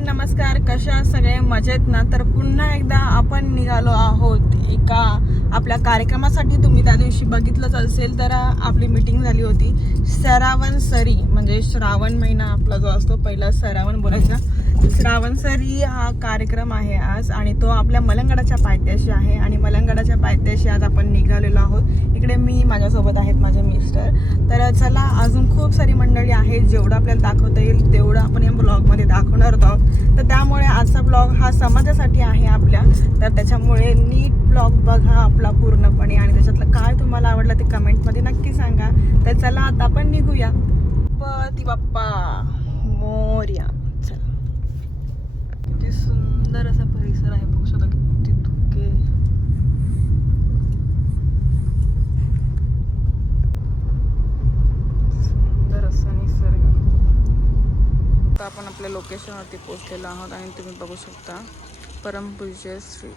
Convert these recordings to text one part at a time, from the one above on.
नमस्कार. कशा सगळे मजेत ना? तर पुन्हा एकदा आपण निघालो आहोत एका आपल्या कार्यक्रमासाठी. तुम्ही त्या दिवशी बघितलंच असेल तर आपली मीटिंग झाली होती. सरावण सरी म्हणजे श्रावण महिना आपला जो असतो पहिला सरावण बोलायचा. श्रावणसरी हा कार्यक्रम आहे आज आणि तो आपल्या मलंगडाच्या पायथ्याशी आहे आणि मलंगडाच्या पायथ्याशी आज आपण निघालेलो आहोत. इकडे मी माझ्यासोबत आहेत माझे मिस्टर. तर चला अजून खूप सारी मंडळी आहेत. जेवढं आपल्याला दाखवता येईल तेवढं आपण या ब्लॉगमध्ये दाखवणार आहोत. तर त्यामुळे आजचा ब्लॉग हा समाजासाठी आहे आपल्या. तर त्याच्यामुळे नीट ब्लॉग बघा आपला पूर्णपणे. आणि त्याच्यातलं काय तुम्हाला आवडलं ते कमेंटमध्ये नक्की सांगा. तर चला आता आपण निघूया. पती बाप्पा मोर्या. किती सुंदर असा परिसर आहे बघू शकता किती धुके. सुंदर असा निसर्ग. आता आपण आपल्या लोकेशनवरती पोहोचलेलो आहोत आणि तुम्ही बघू शकता परमपूज्य श्री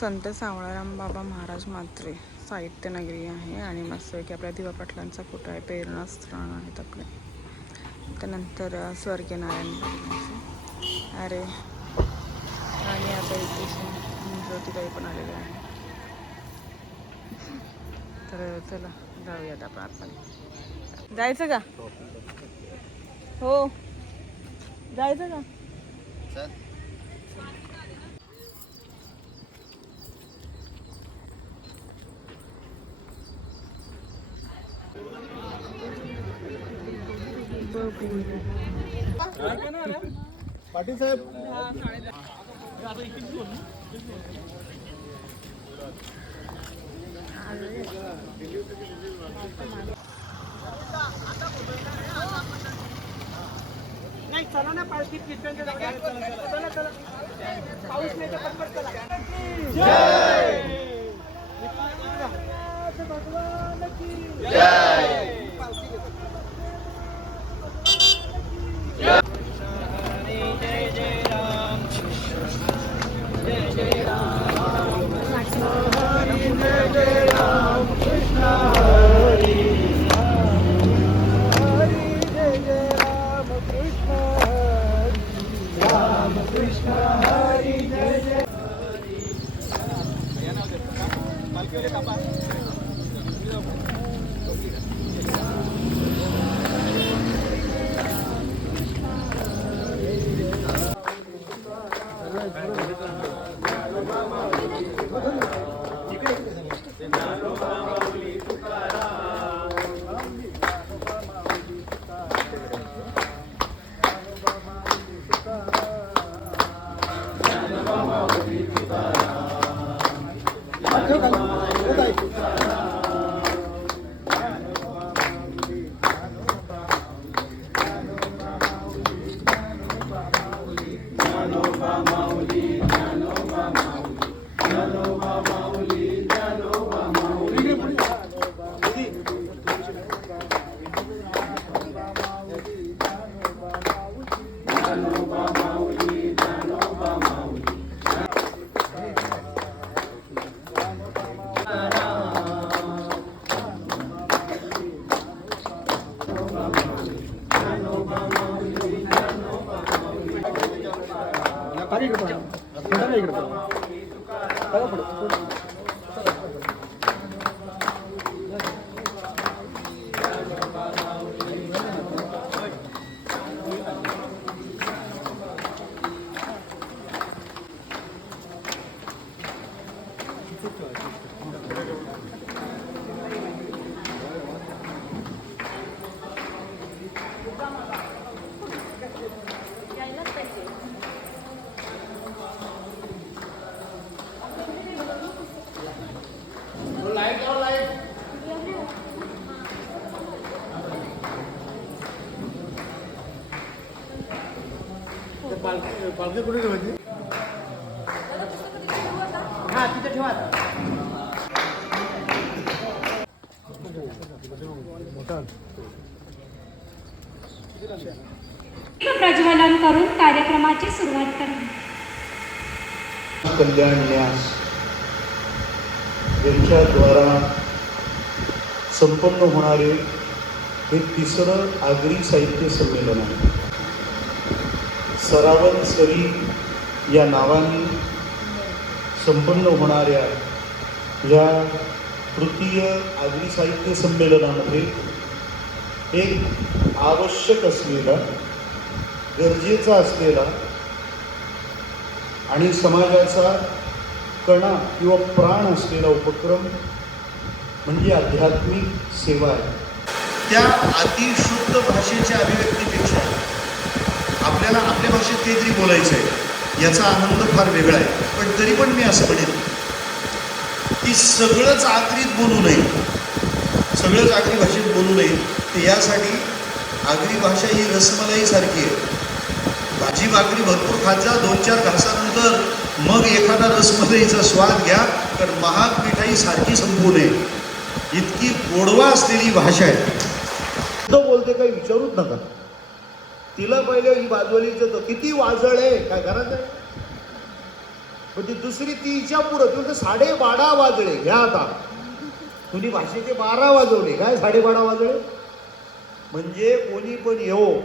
संत सावळाराम बाबा महाराज मात्रे साहित्य नगरी आहे आणि मस्त की आपल्या दिवा पाटलांचा फोटो आहे. प्रेरणा स्थान आहेत आपले. त्यानंतर स्वर्गीय नारायण अरे आणि आता इथे ज्योतिबाई पण आलेले आहे. तर चला जाऊयात आपण आतमध्ये जायचं का? हो. जायचं का? पाटील साहेब. नाही चला ना पालखी कीर्तनच्या जागेवर. चला चला पाऊस नाही तर चला. पहा. थोडं Dulu. नाही इकडे प्रज्वलन करून कार्यक्रमाची सुरुवात करणे कल्याण न्यास यांच्याद्वारा संपन्न होणारे हे तिसरं आगरी साहित्य संमेलन आहे. सरावन सरी या नावाने संपन्न होणाऱ्या या तृतीय आगरी साहित्य संमेलनामध्ये एक आवश्यक असलेला गरजेचा असलेला आणि समाजाचा कणा किंवा प्राण असलेला उपक्रम म्हणजे आध्यात्मिक सेवा आहे. त्या अतिशुद्ध भाषेच्या अभिव्यक्तीपेक्षा आपल्याला आपल्या भाषेत काहीतरी बोलायचं आहे याचा आनंद फार वेगळा आहे. पण तरी पण मी असं म्हणेन की सगळंच आगरीत बोलू नये सगळंच आगरी भाषेत बोलू नये तर यासाठी आगरी भाषा ही रसमलाईसारखी आहे. भाजी भाकरी भरपूर खात जा दोन चार घासानंतर मग एखादा रसमलाईचा स्वाद घ्या तर महाग मिठाई सारखी संपू नये इतकी गोडवा असलेली भाषा आहे. तो बोलते काही विचारूच नका. तिला पहिले ही बाजवलीचं तर किती वाजळ आहे काय करायचं आहे? पण ती दुसरी तिच्या पुरं तुम्ही साडे बारा वाजळे घ्या आता. तुम्ही भाषेचे बारा वाजवले काय साडे बारा वाजळे म्हणजे कोणी पण येऊ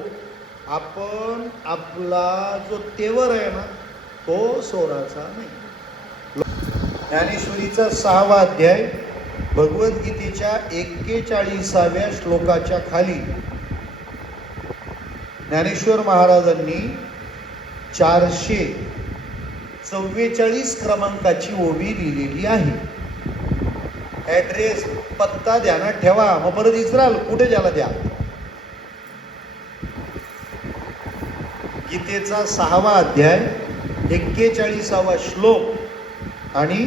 आपण आपला जो तेवर आहे ना तो सोराचा नाही. ज्ञानेश्वरीचा सहावा अध्याय भगवद्गीतेच्या एक्केचाळीसाव्या श्लोकाच्या खाली. ज्ञानेश्वर महाराजांनी चारशे चव्वेचाळीस क्रमांकाची ओबी लिहिलेली आहे. ॲड्रेस पत्ता द्या ना ठेवा. मग परत इस्राल कुठे ज्याला द्या? गीतेचा सहावा अध्याय एक्केचाळीसावा श्लोक आणि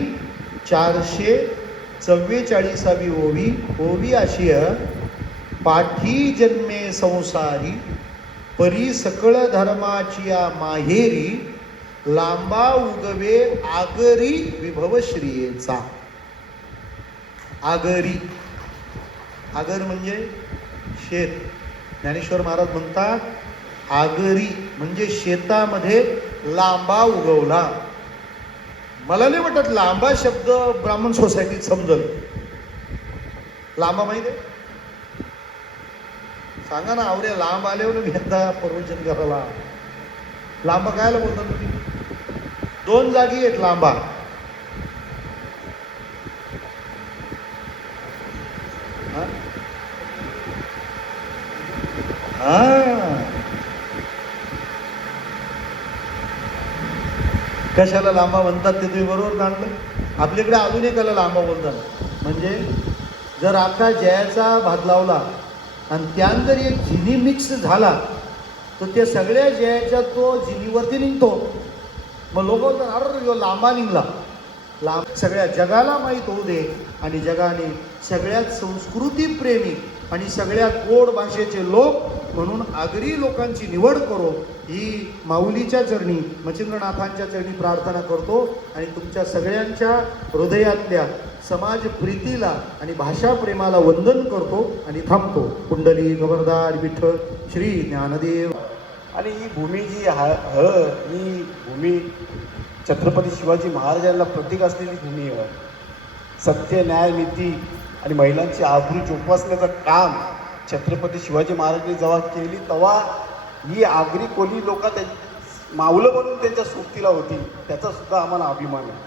चारशे चव्वेचाळीसावी ओवी ओवी आशिय पाठी जन्मे संसारी परी सकळ धर्माची या माहेरी लांबा उगवे आगरी विभवश्रियेचा आगरी. आगर म्हणजे शेत. ज्ञानेश्वर महाराज म्हणतात आगरी म्हणजे शेतामध्ये लांबा उगवला. मला नाही वाटत लांबा शब्द ब्राह्मण सोसायटीत समजल. लांबा माहिती आहे? सांगा ना आवरे लांब आले ना भेटता प्रवचन करायला. लांबा कायला बोलता तुम्ही? दोन जागी आहेत लांबा हा? हा कशाला लांबा म्हणतात ते तुम्ही बरोबर जाणलं आपल्याकडे अजून एकाला लांबा बोलतात म्हणजे जर आता जयाचा भात लावला आणि त्यान जर एक जिनी मिक्स झाला तर त्या सगळ्या जयाच्या तो जिनीवरती निघतो. मग लोक म्हणतात अरे यो लांबा निघला. लांब सगळ्या जगाला माहीत होऊ दे आणि जगाने सगळ्यात संस्कृतीप्रेमी आणि सगळ्यात गोड भाषेचे लोक म्हणून आगरी लोकांची निवड करो. ही माऊलीच्या चरणी मच्छिंद्रनाथांच्या चरणी प्रार्थना करतो आणि तुमच्या सगळ्यांच्या हृदयातल्या समाज प्रीतीला आणि भाषा प्रेमाला वंदन करतो आणि थांबतो. कुंडली खबरदार विठ्ठल श्री ज्ञानदेव. आणि ही भूमी जी हा ह ही भूमी छत्रपती शिवाजी महाराजांना प्रतीक असलेली भूमी आहे. सत्य न्याय नीती आणि महिलांची आबरू जोपासण्याचं काम छत्रपती शिवाजी महाराजांनी जेव्हा केली तेव्हा ही आगरी कोली लोक त्या माऊलं म्हणून त्यांच्या सोबतीला होती. त्याचा सुद्धा आम्हाला अभिमान आहे.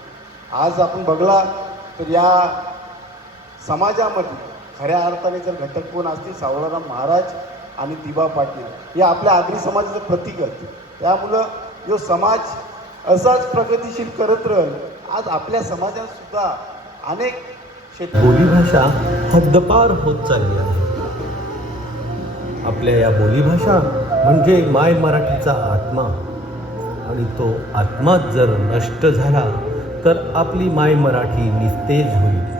आज आपण बघला तर या समाजामध्ये खऱ्या अर्थाने जर घटक कोण असतील सावळाराम महाराज आणि दिबा पाटील हे आपल्या आगरी समाजाचं प्रतीक आहे त्यामुळं जो समाज असाच प्रगतिशील करत राहील आज आपल्या समाजात सुद्धा अनेक बोलीभाषा हद्दपार होत चालली आहे. आपल्या या बोलीभाषा म्हणजे माय मराठीचा आत्मा. आणि तो आत्माच जर नष्ट झाला तर आपली माय मराठी निस्तेज होईल.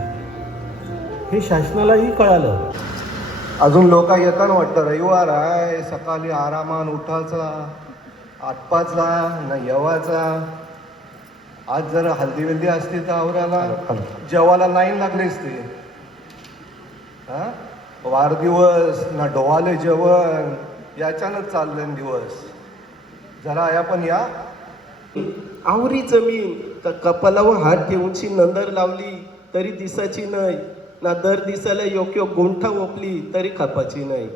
हे शासनालाही कळालं. अजून लोक येताना वाटतं रविवार आहे सकाळी आरामान उठायचा आटपाचा न येवाचा आज जर हल्दी विल्दी असती तर आवराला जेवायला लाईन लागलीच ते हा? वाढदिवस ना डोहाले जेवण याच्यानंच चालले दिवस. जरा या पण या. आवरी जमीन तर कपालावर हात ठेवूनची नंदर लावली तरी दिसाची नाही. ना दर दिसायला योग्य गुंठा ओपली तरी खपाची नाही.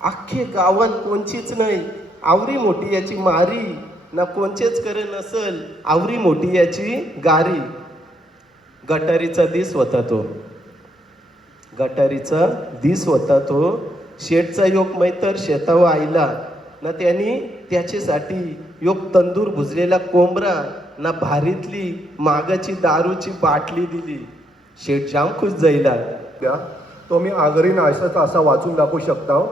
अख्खे गावात कोणचीच नाही. आवरी मोठी याची मारी. ना कोणचेच करे नसल आवरी मोठी याची गारी. गटारीचा दिस होता तो. गटारीचा दिस होता तो. शेठचा योग मैतर शेतावर आईला. ना त्यांनी त्याच्यासाठी योग तंदूर भुजलेला कोंबरा ना भारीतली मागाची दारूची बाटली दिली. शेठ जाम खुश जाईला त्या तो मी आगरी असाच असा वाचून दाखवू शकता हो.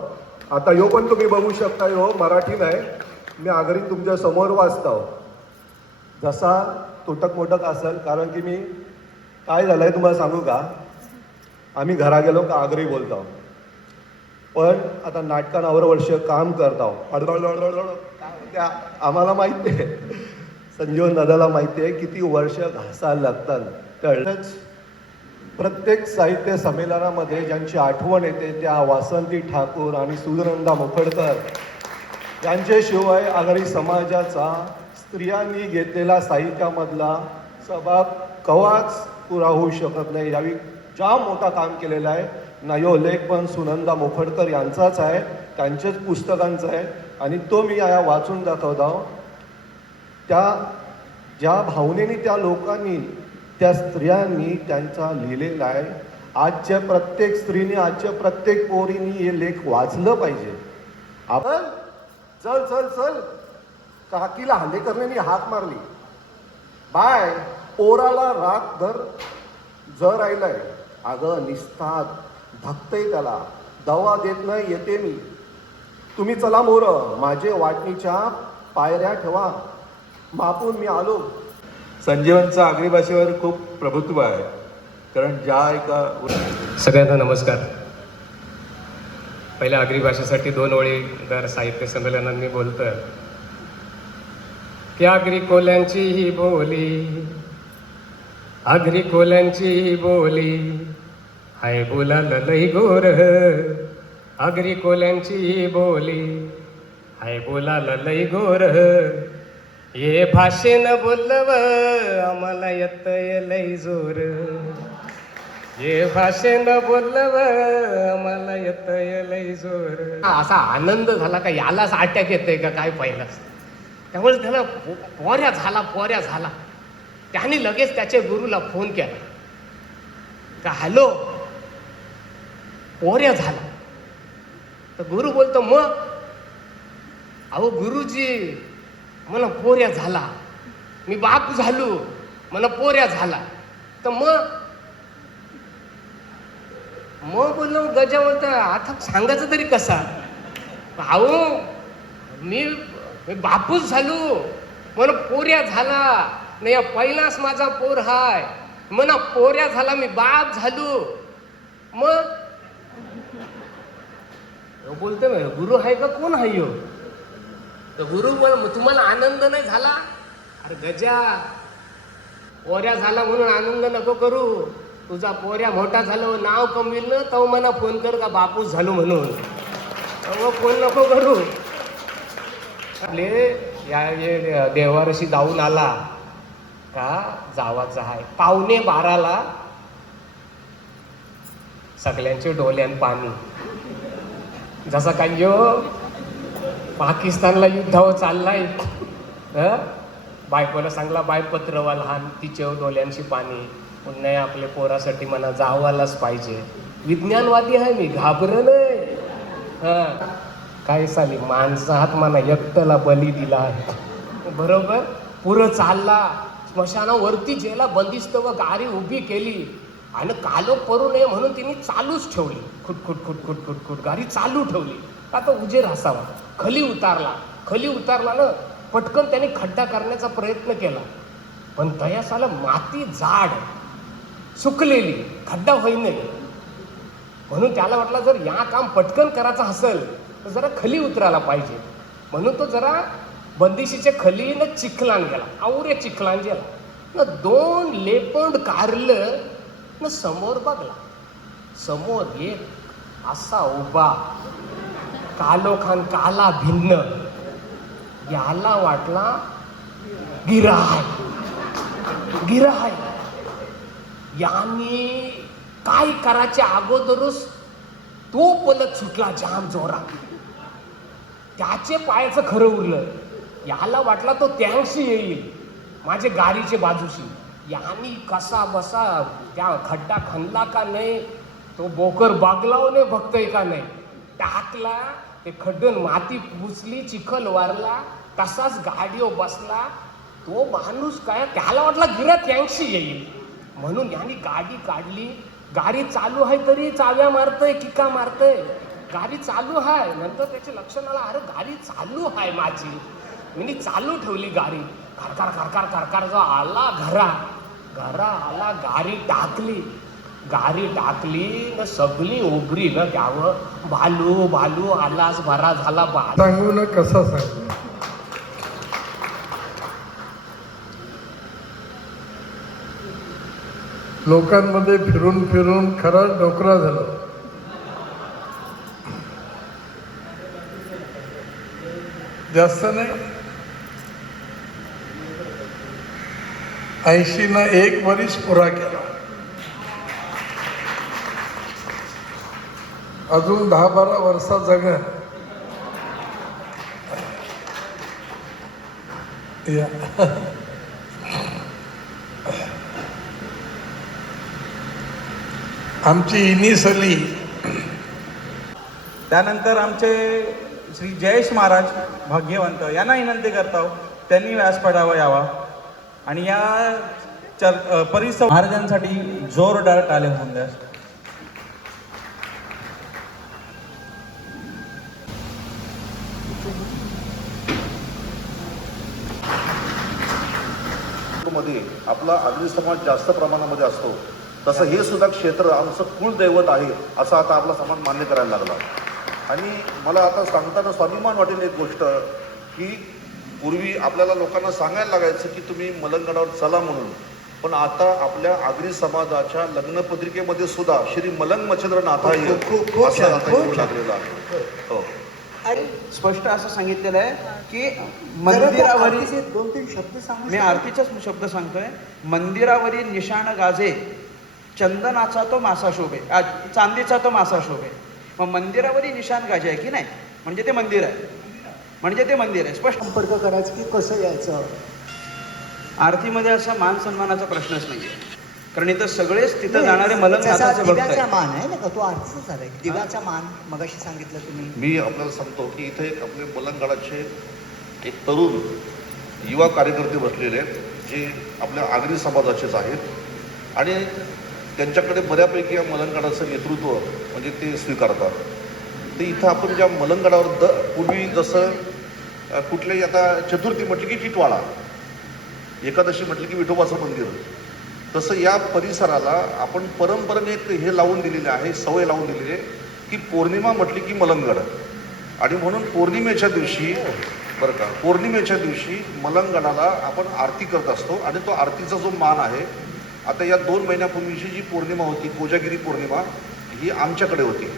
आता यो पण तुम्ही बघू शकता यो मराठी नाही. मी आगरीन तुमच्यासमोर वाचता जसा तुटक मोटक असेल कारण की मी काय झालं आहे तुम्हाला सांगू का? आम्ही घरा गेलो का आगरी बोलतो पण आता नाटकान अवर वर्ष काम करतो त्या आम्हाला माहिती आहे संजीवन दादाला माहिती आहे किती वर्ष घासायला लागतात कळलंच प्रत्येक साहित्य संमेलनामध्ये ज्यांची आठवण येते त्या वासंती ठाकूर आणि सुधनंदा मुखडकर यांच्याशिवाय आघाडी समाजाचा स्त्रियांनी घेतलेला साहित्यामधला सहभाग कवाच पुरा होऊ शकत नाही. यावी जाम मोठा काम केलेला आहे ना यो लेख पण सुनंदा मोफडकर यांचाच आहे त्यांच्याच पुस्तकांचा आहे आणि तो मी या वाचून दाखवतो त्या ज्या भावनेने त्या लोकांनी त्या स्त्रियांनी त्यांचा लिहिलेला आहे आजच्या प्रत्येक स्त्रीने आजच्या प्रत्येक पोरीने हे लेख वाचलं पाहिजे. आपण चल चल चल. काकीला हल्ले करण्याने हात मारली? बाय पोराला रात धर जर राहिलाय. अगं निस्तात धकतय त्याला. दवा देत नाही येते मी. तुम्ही चला मोर. माझे वाटणीच्या पायऱ्या ठेवा. मापून मी आलो. संजीवनचं आगरी भाषेवर खूप प्रभुत्व आहे. कारण ज्या एका सगळ्यांना नमस्कार. पहिल्या आगरी भाषेसाठी दोन ओळी दर साहित्य संमेलनात मी बोलतो की आगरी कोल्यांची ही बोली आगरी कोल्यांची ही बोली हाय बोला लई गोर आगरी कोल्यांची ही बोली हाय बोला लई गोर ये भाषेनं बोलव आम्हाला येत लई जोर. ये भाषेनं बोलव मला येतय लई जोर. असा आनंद झाला का यालाच अटॅक येतंय का काय पहिलाच त्यामुळे त्याला पोऱ्या झाला पोऱ्या झाला. त्याने लगेच त्याच्या गुरुला फोन केला. का हॅलो. पोऱ्या झाला. तर गुरु बोलतो मग? अहो गुरुजी मला पोऱ्या झाला. मी बाप झालो. मला पोऱ्या झाला. तर मग मग बोललो गजा बोलता आता सांगायचं तरी कसा? भाऊ मी बापूस झालो. मला पोऱ्या झाला. नाही पहिलाच माझा पोर हाय. म्हणा पोऱ्या झाला मी बाप झालो. मग? ह्यो बोलतो ना, गुरु आहे का कोण आहे यो? तर गुरु तुम्हाला आनंद नाही झाला? अरे गजा पोऱ्या झाला म्हणून आनंद नको करू. तुझा पोऱ्या मोठा झालो नाव कमविल ना तो मला फोन कर का बापूस झालो म्हणून. फोन नको करू. आपले या देवारशी जाऊन आला. का? जावाचा आहे पावणे बाराला सगळ्यांचे डोल्यान पाणी. जसा काय यो पाकिस्तानला युद्धावर चाललाय. बायकोला सांगला बायपत्रवा लहान तिच्या डोल्यांशी पाणी. पुन्हा आपल्या पोरासाठी मला जावालाच पाहिजे. विज्ञानवादी आहे मी घाबरं नाही हां. काय साली माणसा हात मला एकट्याला बली दिला आहे. बरोबर? पुरं चालला. स्मशानावरती जेला बंदिस्त व गाडी उभी केली. आणि कालो पडू नये म्हणून तिने चालूच ठेवली. खुटखुट खुटखुट खुटखुट गाडी चालू ठेवली. आता उजेर असावा खली उतारला. खली उतारला ना पटकन त्याने खड्डा करण्याचा प्रयत्न केला. पण तयासाला माती जाड. सुकलेली खड्डा होई नाही. म्हणून त्याला वाटलं जर या काम पटकन करायचं असेल तर जरा खली उतरायला पाहिजे. म्हणून तो जरा बंदिशीच्या खली न चिखलान गेला आवऱ्या चिखलान गेला. न दोन लेपंड कारलं न समोर बघला. समोर एक असा उभा कालोखान काला भिन्न. याला वाटला गिराय. गिराय. यांनी काय करायच्या अगोदरच तो पलत सुटला जाम जोरात. त्याचे पायाचं खरं उरलं. याला वाटला तो त्यांशी येईल माझे गाडीचे बाजूशी. यांनी कसा बसा त्या खड्डा खणला का नाही तो बोकर बागलावने बघतोय का नाही. टाकला ते खड्डून माती पुसली चिखल वारला तसाच गाडीवर बसला. तो माणूस काय त्याला वाटला गिरा त्यांशी येईल. म्हणून यांनी गाडी काढली. गाडी चालू आहे तरी चाव्या मारतय किका मारतय. गाडी चालू आहे नंतर त्याचे लक्षण आलं अरे गाडी चालू आहे माझी. मी चालू ठेवली गाडी. खरकार खरकार खरकार जो आला घरा. घरा आला गाडी टाकली. गाडी टाकली न सगळी उभरी न घ्यावं भालू भालू आलास भरा झाला बा सांगू ना कसा सांगू? लोकांमध्ये फिरून फिरून खरा डोकरा झाला. जास्त नाही. ऐंशी ना एक वरीस पुरा केला. अजून दहा बारा वर्षा जग या. आमची इनिसली. त्यानंतर आमचे श्री जयेश महाराज भाग्यवंत यांना विनंती करतो त्यांनी व्यासपीठावर यावा. आणि या चर परिसर महाराजांसाठी जोरदार होऊन द्या. मध्ये आपला आगरी समाज जास्त प्रमाणामध्ये असतो. तसं हे सुद्धा क्षेत्र आमचं कुलदैवत आहे असं आता आपला समाज मान्य करायला लागला. आणि मला आता सांगताना स्वाभिमान वाटेल एक गोष्ट की पूर्वी आपल्याला लोकांना सांगायला लागायचं की तुम्ही मलंगडावर चला म्हणून. पण आता आपल्या आगरी समाजाच्या लग्नपत्रिकेमध्ये सुद्धा श्री मलंग मच्छिंद्र नाथाय खूप- खूप- खूप असं छान, आता खूप येऊ छान. लागलेलं आहे. हो. स्पष्ट असं सांगितलेलं आहे की मंदिरावरील दोन तीन शब्द सांगू मी आरतीचाच शब्द सांगतोय. मंदिरावरील निशाण गाजे चंदनाचा तो मासा शोभे. चांदीचा तो मासा शोभे. मग मंदिरावरील निशाण गाजे आहे की नाही? म्हणजे ते मंदिर आहे. म्हणजे ते मंदिर आहे. स्पष्ट. संपर्क करायचं की कसं यायचं? आरतीमध्ये असा मान सन्मानाचा प्रश्नच नाहीये. कारण इथं सगळेच तिथं जाणारे मलंग आहेत. मान आहे ना का? तो आरतीच झालाय दिव्याचा मान मगाशी सांगितलं तुम्ही. मी आपल्याला सांगतो की इथे एक आपले मलंगडाचे एक तरुण युवा कार्यकर्ते बसलेले आहेत जे आपल्या आगरी समाजाचेच आहेत. आणि त्यांच्याकडे बऱ्यापैकी या मलंगडाचं नेतृत्व म्हणजे ते स्वीकारतात. ते इथं आपण ज्या मलंगडावर द पूर्वी जसं कुठल्याही आता चतुर्थी म्हटली की चिटवाळा एकादशी म्हटली की विठोबाचं मंदिर. तसं या परिसराला आपण परंपरेने एक हे लावून दिलेले आहे सवय लावून दिलेली आहे की पौर्णिमा म्हटली की मलंगड. आणि म्हणून पौर्णिमेच्या दिवशी बरं का पौर्णिमेच्या दिवशी मलंगडाला आपण आरती करत असतो आणि तो आरतीचा जो मान आहे आता या दोन महिन्यापूर्वीची जी पौर्णिमा होती कोजागिरी पौर्णिमा ही आमच्याकडे होती.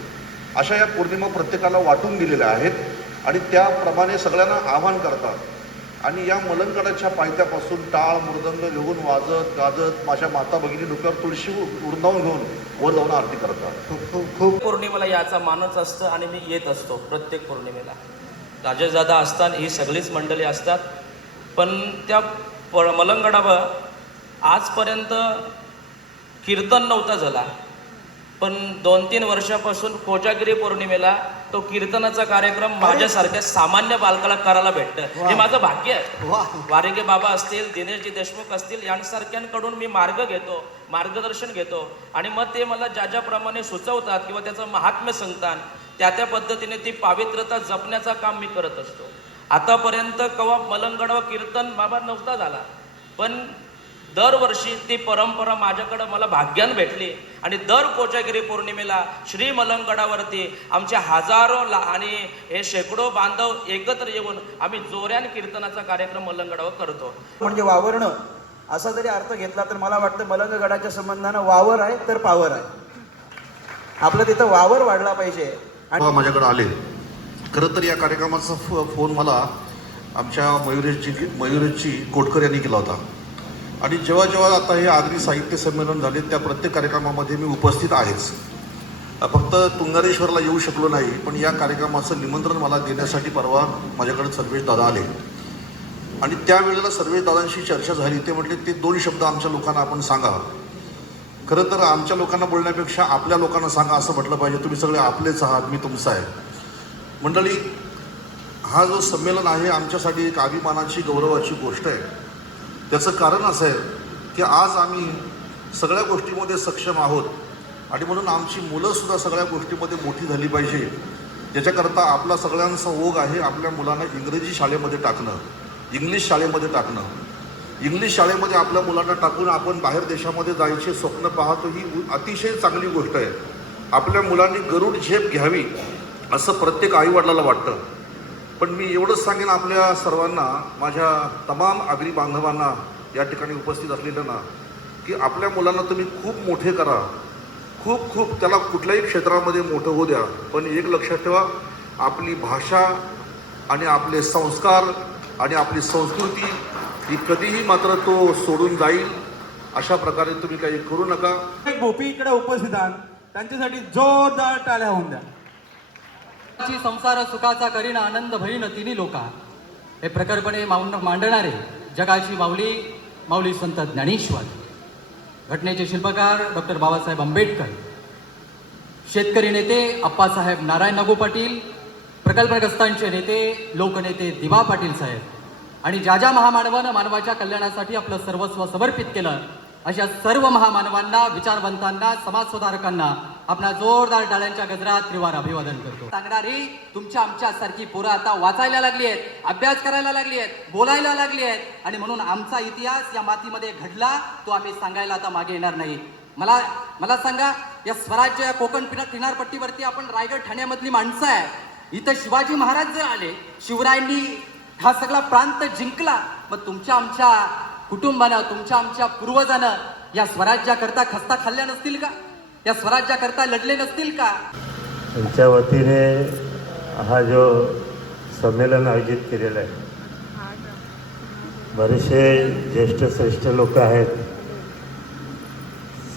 अशा या पौर्णिमा प्रत्येकाला वाटून दिलेल्या आहेत आणि त्याप्रमाणे सगळ्यांना आवाहन करतात. आणि या मलंगडाच्या पायथ्यापासून टाळ मृदंग घेऊन वाजत गाजत माझ्या माता भगिनी डोक्यावर तुळशी उडदावून घेऊन वर जाऊन आरती करतात. खूप खूप खूप. पौर्णिमेला याचा मानच असतं आणि मी येत असतो प्रत्येक पौर्णिमेला. राजेशदादा असतात ही सगळीच मंडळी असतात. पण त्या प मलंगडावर आजपर्यंत कीर्तन नव्हता झाला. पण दोन तीन वर्षापासून कोजागिरी पौर्णिमेला तो कीर्तनाचा कार्यक्रम माझ्यासारख्या सामान्य बालकाला करायला भेटतं. हे माझं भाग्य आहे. वा वारिगे बाबा असतील दिनेशजी देशमुख असतील यांसारख्यांकडून मी मार्ग घेतो मार्गदर्शन घेतो. आणि मग ते मला ज्या ज्याप्रमाणे सुचवतात किंवा त्याचं महात्म्य सांगतात त्या त्या पद्धतीने ती पावित्रता जपण्याचं काम मी करत असतो. आतापर्यंत कवा मलंगडावर कीर्तन बाबा नव्हता झाला. पण दरवर्षी ती परंपरा माझ्याकडं मला भाग्यान भेटली. आणि दर कोजागिरी पौर्णिमेला श्री मलंगडावरती आमचे हजारो ला आणि हे शेकडो बांधव एकत्र येऊन आम्ही जोऱ्यान कीर्तनाचा कार्यक्रम मलंगडावर करतो. म्हणजे वावरणं असा जरी अर्थ घेतला तर मला वाटतं मलंगगडाच्या संबंधानं वावर आहे तर पावर आहे. आपलं तिथं वावर वाढला पाहिजे. आणि माझ्याकडे आले. खरं तर या कार्यक्रमाचा फ फोन मला आमच्या मयुरेशजी मयुरेशजी कोटकर यांनी केला होता. आणि जेव्हा जेव्हा आता हे आगरी साहित्य संमेलन झाले त्या प्रत्येक कार्यक्रमामध्ये मी उपस्थित आहेच. फक्त तुंगारेश्वरला येऊ शकलो नाही पण या कार्यक्रमाचं निमंत्रण मला देण्यासाठी परवा माझ्याकडे सर्वेश दादा आले. आणि त्यावेळेला सर्वेश दादांशी चर्चा झाली ते म्हटले ते दोन शब्द आमच्या लोकांना आपण सांगा. खरं तर आमच्या लोकांना बोलण्यापेक्षा आपल्या लोकांना सांगा असं म्हटलं पाहिजे. तुम्ही सगळे आपलेच आहात मी तुमचा आहे. मंडळी हा जो संमेलन आहे आमच्यासाठी एक अभिमानाची गौरवाची गोष्ट आहे. त्याचं कारण असं आहे की आज आम्ही सगळ्या गोष्टीमध्ये सक्षम आहोत. आणि म्हणून आमची मुलंसुद्धा सगळ्या गोष्टीमध्ये मोठी झाली पाहिजे. याच्याकरता आपला सगळ्यांचा ओघ आहे आपल्या मुलांना इंग्रजी शाळेमध्ये टाकणं. इंग्लिश शाळेमध्ये टाकणं. इंग्लिश शाळेमध्ये आपल्या मुलांना टाकून आपण बाहेर देशामध्ये जायचे स्वप्न पाहतो ही अतिशय चांगली गोष्ट आहे. आपल्या मुलांनी गरुड झेप घ्यावी असं प्रत्येक आईवडिलाला वाटतं. पण मी एवढंच सांगेन आपल्या सर्वांना माझ्या तमाम आगरी बांधवांना या ठिकाणी उपस्थित असलेल्यांना की आपल्या मुलांना तुम्ही खूप मोठे करा. खूप खूप त्याला कुठल्याही क्षेत्रामध्ये मोठं होऊ द्या. पण एक लक्षात ठेवा आपली भाषा आणि आपले संस्कार आणि आपली संस्कृती ही कधीही मात्र तो सोडून जाईल. अशा प्रकारे तुम्ही काही करू नका. गोपी इकडे उपस्थित आहात. त्यांच्यासाठी जोरदार टाळ्या होऊन द्या. संसार सुखाचा करीन आनंद भरीन तिन्ही लोका. हे प्रकरपणे मांडणारे जगाची माऊली माऊली संत ज्ञानेश्वर. घटनेचे शिल्पकार डॉक्टर बाबासाहेब आंबेडकर. शेतकरी नेते अप्पासाहेब नारायण नागू पाटील प्रकल्पग्रस्तांचे नेते लोकनेते दिवा पाटील साहेब. आणि ज्या ज्या महामानवानं मानवाच्या कल्याणासाठी आपलं सर्वस्व समर्पित केलं अशा सर्व महामानवांना विचारवंतांना समाजसुधारकांना आपला जोरदार डाळ्यांच्या गजरात त्रिवार अभिवादन करतो. सांगणारी तुमच्या आमच्या सारखी पोरं आता वाचायला लागली आहेत अभ्यास करायला लागली आहेत बोलायला लागली आहेत. आणि म्हणून आमचा इतिहास या मातीमध्ये घडला तो आम्ही सांगायला आता मागे येणार नाही. मला मला सांगा या स्वराज्य या कोकण किनार किनारपट्टीवरती आपण रायगड ठाण्यामधली माणसं आहे. इथं शिवाजी महाराज जर आले शिवरायांनी हा सगळा प्रांत जिंकला मग तुमच्या आमच्या कुटुंबानं तुमच्या आमच्या पूर्वजानं या स्वराज्याकरता खस्ता खाल्ल्या नसतील का? या स्वराज्याकरता लढले नसतील का? त्यांच्या वतीने हा जो संमेलन आयोजित केलेला आहे बरेचसे ज्येष्ठ श्रेष्ठ लोक आहेत.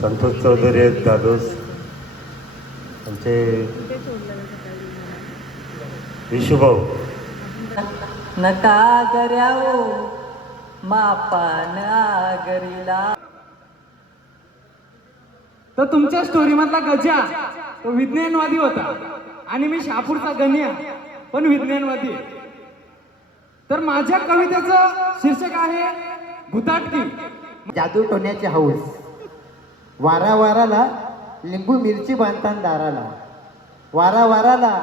संतोष चौधरी आहेत दादोस. त्यांचे विशुभाऊ. नका गर्याओ मापान आगरीला. तर तुमच्या स्टोरी मधला गजा तो विज्ञानवादी होता. आणि मी शापूरचा गनिया पण विज्ञानवादी. तर माझ्या कवितेचं शीर्षक आहे भूताटकी जादू टोण्याची हौस वारा वाराला लिंबू मिरची बांधतान दाराला. वारा वाराला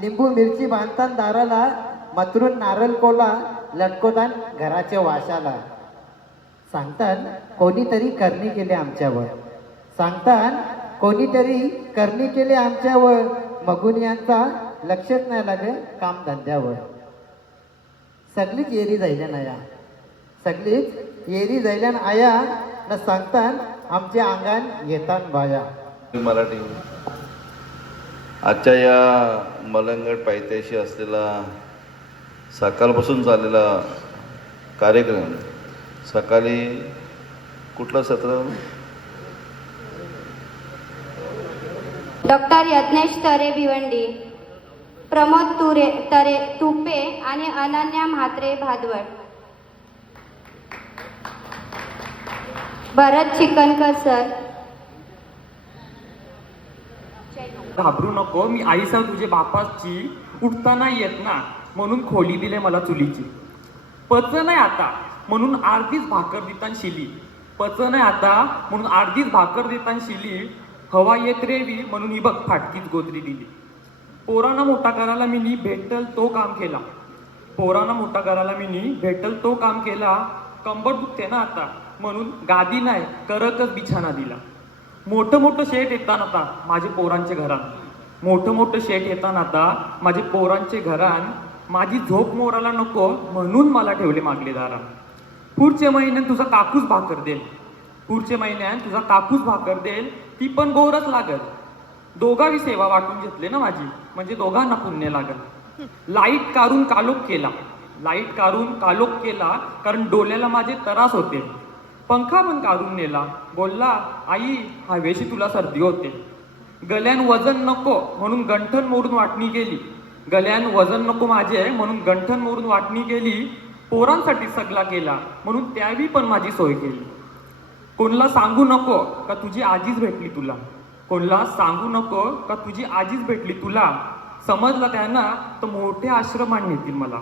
लिंबू मिरची बांधतान दाराला मथरून नारळ कोला लटकोतान घराच्या वाशाला. सांगतान कोणीतरी करणी केले आमच्यावर. सांगतान कोणीतरी करणी केली आमच्यावर मगुन यांचा लक्षच नाही लागेल काम धंद्यावर सगळीच येरी जायल्यान आया. सगळीच येरी जायल्यान आया न सांगतान आमच्या अंगान येतान बाया मराठी. आजच्या या मलंगड पायथ्याशी असलेला सकाळपासून झालेला कार्यक्रम सकाळी कुठलं सत्र? डॉक्टर यज्ञेश तरे भिवंडी प्रमोद तुरे तरे तुपे आणि अनन्या म्हात्रे भादवड. भरत चिकनकर सर. घाबरू नको मी आईसा तुझे बापाची उठताना येत ना म्हणून खोली दिले मला चुलीची. पच नाही आता म्हणून अर्धीच भाकर देतान शिली. पच नाही आता म्हणून अर्धीच भाकर देतान शिली. हवा येत रेवी म्हणून ही बघ फाटकीच गोदरी दिली. पोरांना मोठा करायला मी नी भेटल तो काम केला. पोरांना मोठा करायला मी नी भेटल तो काम केला. कंबर दुखते ना आता. म्हणून गादी नाही करतच बिछाना दिला. मोठं मोठं शेट येताना आता माझे पोरांचे घरात. मोठं मोठं शेट येताना आता माझे पोरांचे घरान माझी झोप मोराला नको म्हणून मला ठेवले मागले दारा. पुढच्या महिन्यात तुझा काकूस भाकर देईल. पुढच्या महिन्यात तुझा काकूस भाकर देईल. ती पण गोरच लागल. दोघावी सेवा वाटून घेतली ना माझी. म्हणजे दोघांना पुण्य लागल. लाइट काढून कालोख केला. लाइट काढून कालोख केला कारण डोल्याला माझे त्रास होते. पंखा पण काढून नेला. बोलला आई हवेशी तुला सर्दी होते. गल्यान वजन नको म्हणून गंठन मोडून वाटणी केली. गल्यान वजन नको माझे म्हणून गंठन मोडून वाटणी केली. पोरांसाठी सगळा केला म्हणून त्यावी पण माझी सोय केली. कोणला सांगू नको का तुझी आजीच भेटली तुला? कोणला सांगू नको का तुझी आजीच भेटली तुला? समजला त्यांना? तर मोठे आश्रमान नेतील मला.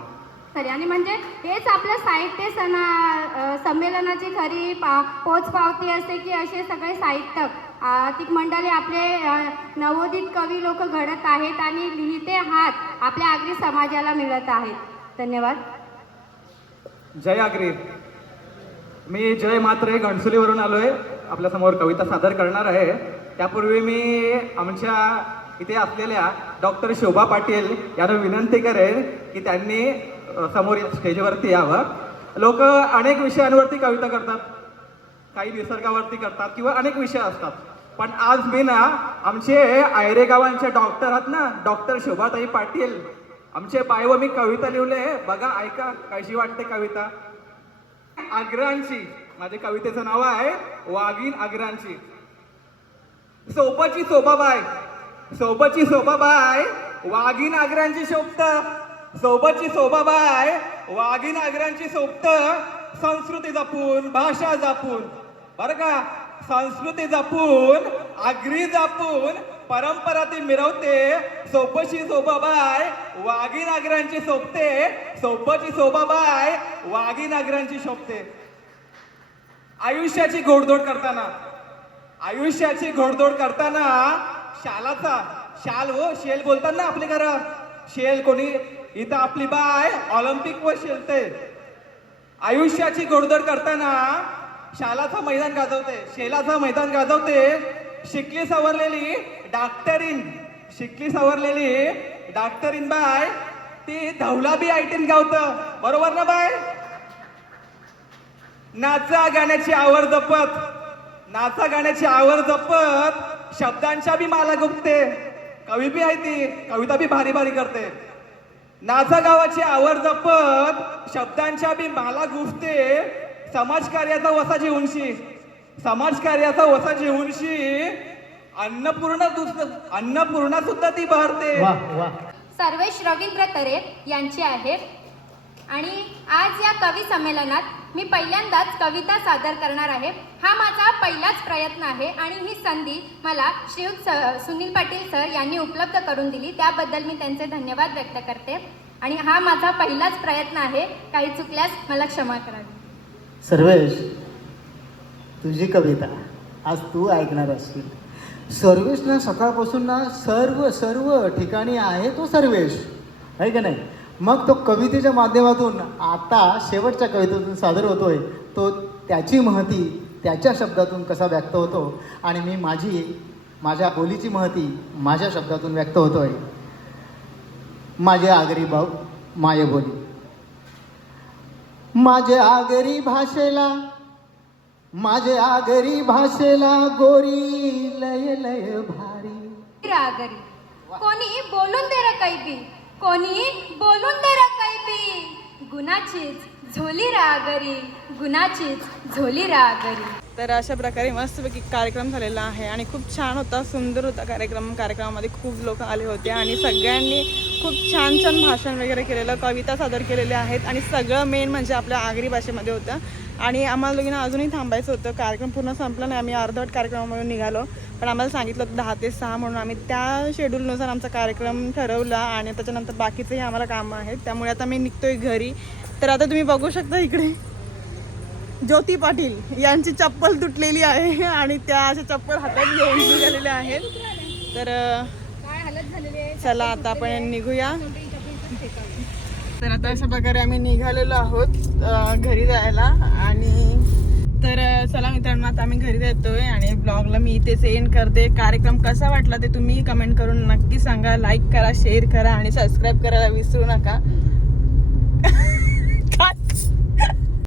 खरी आणि म्हणजे हेच आपल्या साहित्य सणा संमेलनाची खरी पा पोचपावती असते की असे सगळे साहित्य आर्थिक मंडळी आपले नवोदित कवी लोक घडत आहेत आणि लिहिते हात आपल्या आगरी समाजाला मिळत आहेत. धन्यवाद. जय आग्रे. मी जय मात्रे घणसुलीवरून आलोय. आपल्यासमोर कविता सादर करणार आहे. त्यापूर्वी मी आमच्या इथे असलेल्या डॉक्टर शोभा पाटील यांना विनंती करेन की त्यांनी समोर स्टेजवरती यावं. लोक अनेक विषयांवरती कविता करतात. काही निसर्गावरती करतात किंवा अनेक विषय असतात. पण आज मी ना आमचे आयरे गावांचे डॉक्टर आहात ना डॉक्टर शोभाताई पाटील. आमचे बाय व मी कविता लिहिले बघा ऐका कशी वाटते कविता. आग्रांची माझ्या कवितेचं नाव आहे वाघीण आग्रांची सोपाची सोबाबाय सोबतची सोबाबाय वाघीण आग्रांची शोभत सोबतची सोबाबाय वाघीण आग्रांची सोबत. संस्कृती जपून भाषा जपून. बरं का? संस्कृती जपून आगरी जपून परंपरा ती मिरवते. सोपशी सोबाबाय वाघी नागरांची सोबते. सोपची सोबाबाय वाघी नागरांची शोभते. आयुष्याची घोडदोड करताना आयुष्याची घोडदोड करताना शालाचा शाल हो शेल बोलतात ना आपले घरा? शेल कोणी? इथं आपली बाय ऑलिम्पिक वर शेलते. आयुष्याची घोडदोड करताना शालाचं मैदान गाजवते शेलाचं मैदान गाजवते. शिकली सवरलेली डॉक्टरीन शिकली सवरलेली डॉक्टरीन बाय. ती धवलाबी आयटीन गावतं. बरोबर ना बाय? नाचा गाण्याची आवड जपत. नाचा गाण्याची आवड जपत. शब्दांच्या बी माला गुपते. कवी बी आहे ती. कविता बी भारी भारी करते. नाचा गावाची आवड जपत. शब्दांच्या बी माला गुफते समाजकार्याचा वसाची उंशी समाजकार्याचा वसा जीवनशी अन्नपूर्णा दुस अन्नपूर्णा सुद्धा ती भरते सर्वेश रवींद्र तरे यांचे आहे. आणि आज या कवी संमेलनात मी पहिल्यांदाच कविता सादर करणार आहे. हा माझा पहिलाच प्रयत्न आहे आणि ही संधी मला श्रीयुत स सुनील पाटील सर यांनी उपलब्ध करून दिली. त्याबद्दल मी त्यांचे धन्यवाद व्यक्त करते. आणि हा माझा पहिलाच प्रयत्न आहे. काही चुकल्यास मला क्षमा करावी सर्वेश तुझी कविता. आज तू ऐकणार असशील. सर्वेश ना सकाळपासून ना सर्व सर्व ठिकाणी आहे तो सर्वेश. आहे का नाही? मग तो कवितेच्या माध्यमातून आता शेवटच्या कवितेतून सादर होतोय. तो त्याची महती त्याच्या शब्दातून कसा व्यक्त होतो? आणि मी माझी माझ्या बोलीची महती माझ्या शब्दातून व्यक्त होतोय. माझे आगरी भाऊ माय बोली. माझे आगरी भाषेला माझे आगरी भाषेला गोरी लय लय भारी. रागरी कोणी बोलून दे रे कैबी कोणी बोलून दे रे कैबी गुणाचीच झोली रागरी गुणाचीच झोली रागरी तर अशा प्रकारे मस्तपैकी कार्यक्रम झालेला आहे आणि खूप छान होता सुंदर होता कार्यक्रम. कार्यक्रमामध्ये खूप लोक आले होते आणि सगळ्यांनी खूप छान छान भाषण वगैरे केलेलं कविता सादर केलेल्या आहेत. आणि सगळं मेन म्हणजे आपल्या आगरी भाषेमध्ये होतं. आणि आम्हाला दोघींना अजूनही थांबायचं होतं. कार्यक्रम पूर्ण संपला नाही. आम्ही अर्धवट कार्यक्रमामधून निघालो. पण आम्हाला सांगितलं होतं दहा ते सहा म्हणून. आम्ही त्या शेड्यूलनुसार आमचा कार्यक्रम ठरवला आणि त्याच्यानंतर बाकीचेही आम्हाला कामं आहेत. त्यामुळे आता मी निघतोय घरी. तर आता तुम्ही बघू शकता इकडे. ज्योती पाटील यांची चप्पल तुटलेली आहे आणि त्या अशा चप्पल हातात घेऊन निघालेल्या आहेत. तर चला आता आपण निघूया. तर आता अशा प्रकारे आम्ही निघालेलो आहोत घरी जायला. आणि तर चला मित्रांनो आता आम्ही घरी जातोय आणि ब्लॉगला मी इथेच एंड करते. कार्यक्रम कसा वाटला ते तुम्ही कमेंट करून नक्की सांगा. लाईक करा शेअर करा आणि सबस्क्राईब करायला विसरू नका.